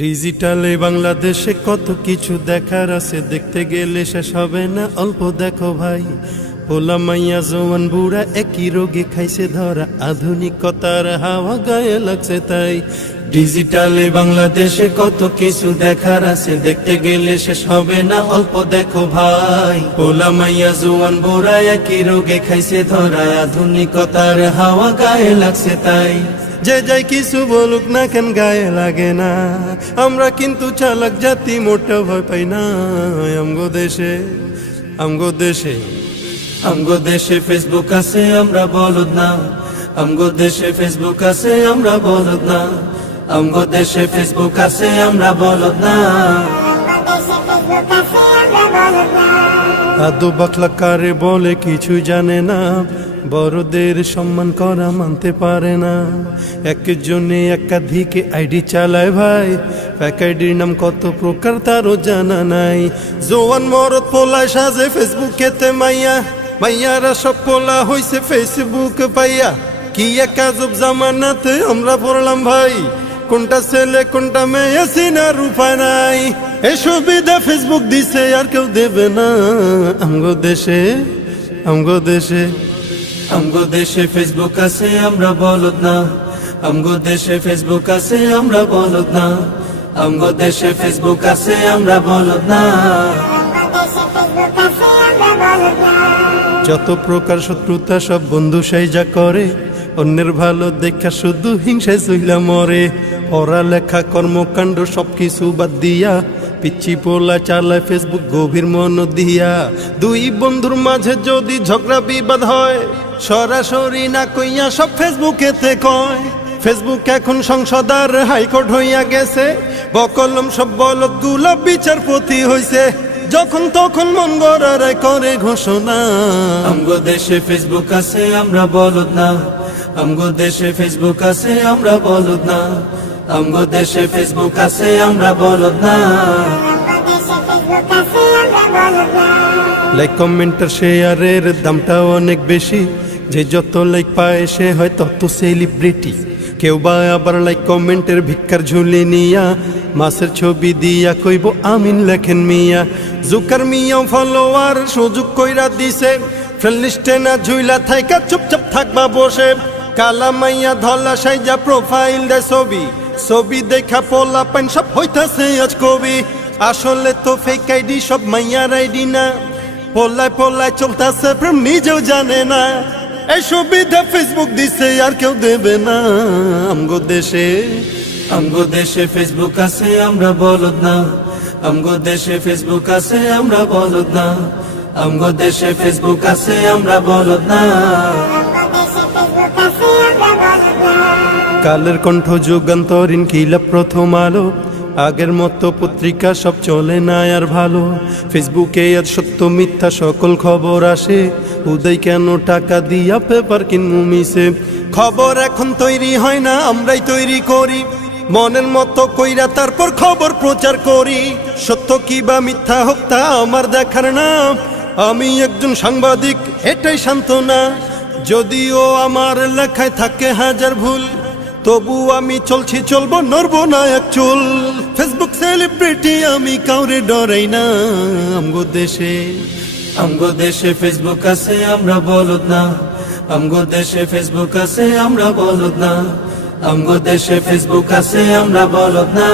ডিজিটালে বাংলাদেশে কত কিছু দেখার আছে, দেখতে গেলে শেষ হবে না, অল্প দেখো ভাই। পোলা মাইয়া জওয়ান বুড়া একই রোগে খাইছে ধরা, আধুনিকতার হাওয়া গায়ে লাগছে তাই। ডিজিটালে বাংলাদেশে কত কিছু দেখার আছে, দেখতে গেলে শেষ হবে না, অল্প দেখো ভাই। পোলা মাইয়া জওয়ান বুড়া একই রোগে খাইছে ধরা, আধুনিকতার হাওয়া গায়ে লাগছে তাই। যে যাই কিছু বলুক না কেন গায়ে লাগে না, আমরা কিন্তু চালাক জাতি, মোটা ভয় পাই না। আমগো দেশে আমগো দেশে আমগো দেশে ফেসবুক আছে, আমরা বলদ না। আমগো দেশে ফেসবুক আছে, আমরা বলদ না। আমগো দেশে ফেসবুক আছে, আমরা বলদ না। আদো বাকলা কারে বলে কিছু জানে না, বড়দের সম্মান করা মানতে পারে না। একজনে একাধিক আইডি চালায় ভাই, এক আইডির নাম কত প্রকার তারও জানা নাই। জোয়ান মরদ পোলায় সাজে ফেসবুকেতে মাইয়া, মাইয়ারা সব পোলা হইছে ফেসবুক পাইয়া। কি এক আজব জামানাতে আমরা পড়লাম ভাই, কোনটা ছেলে কোনটা মেয়ে চিনার উপায় নাই। এই সুবিধা ফেসবুক দিছে আর কেউ দেবে না। আমগো দেশে আমগো দেশে আমগো দেশে ফেসবুক আছে, আমরা বলদ না। আমগো দেশে ফেসবুক আছে, আমরা বলদ না। আমগো দেশে ফেসবুক আছে, আমরা বলদ না। যত প্রকার শত্রুতা সব বন্ধু সাইজা করে, অন্যের ভালো দেখা শুধু হিংসায় চইলা মরে। পড়ালেখা কর্মকাণ্ড সবকিছু বাদ দিয়া, পিচ্ছি পোলা চালায় ফেসবুক গভীর মন দিয়া। দুই বন্ধুর মাঝে যদি ঝগড়া বিবাদ হয়, সরাসরি না কইয়া সব ফেসবুকেতে কয়। ফেসবুক এখন সংসদ আর হাইকোর্ট হইয়া গেছে, বকলম সব বলদ গুলা বিচারপতি হইছে। যখন তখন মন গড়ায় করে ঘোষণা। আমগো দেশে ফেসবুক আছে, আমরা বলদ না। আমগো দেশে ফেসবুক আছে, আমরা বলদ না। আমগো দেশে ফেসবুক আছে, আমরা বলদ না। লাইক কমেন্টার শেয়ারের দামটা অনেক বেশি, যে যত লাইক পায় সে হয় তত সেলিব্রিটি। কেউ বা আবার লাইক কমেন্টের ভিক্ষার ঝুলি নিয়া, মাছের ছবি দিয়া কইব আমিন লেখেন মিয়া। জুকার মিয়া ফলোয়ার সুযোগ কইরা দিছে, ফ্রেন্ড লিস্টে না ঝুইলা থাইকা চুপচাপ থাকবা বসে। কালা মাইয়া ধলা সাইজা প্রোফাইল দে ছবি, ছবি দেখা পোলা পাইন সব হইতাছে আজ কবি। আসলে তো ফেক আইডি সব মাইয়ার আইডি না, পোলায় পোলায় চলতাছে প্রেম নিজেও জানে না। এই সুবিধা ফেসবুক দিছে আর কেউ দেবে না। আমগো দেশে ফেসবুক আছে, আমরা বলদ না। আমগো দেশে ফেসবুক আছে, আমরা বলদ না। আমগো দেশে ফেসবুক আছে, আমরা বলদ না। কালের কণ্ঠ যুগান্তরীণ কিলা প্রথম আলো, আগের মতো পত্রিকা সব চলে না আর ভালো। ফেসবুকে আর সত্য মিথ্যা সকল খবর আসে, উদয় কেন টাকা দিয়া পেপার কিনমু মিশে। খবর এখন তৈরি হয় না, আমরাই তৈরি করি, মনের মতো কইরা তারপর খবর প্রচার করি। সত্য কি বা মিথ্যা হোক তা আমার দেখার না, আমি একজন সাংবাদিক এটাই সান্ত্বনা। যদিও আমার লেখায় থাকে হাজার ভুল, তবু আমি চলছি চলবো, নড়বো না এক চুল। ফেসবুক সেলিব্রিটি আমি কাউরে ডরাই না। আমগো দেশে ফেসবুক আছে, আমরা বলদ না। আমগো দেশে ফেসবুক আছে, আমরা বলদ না। আমগো দেশে ফেসবুক আছে, আমরা বলদ না।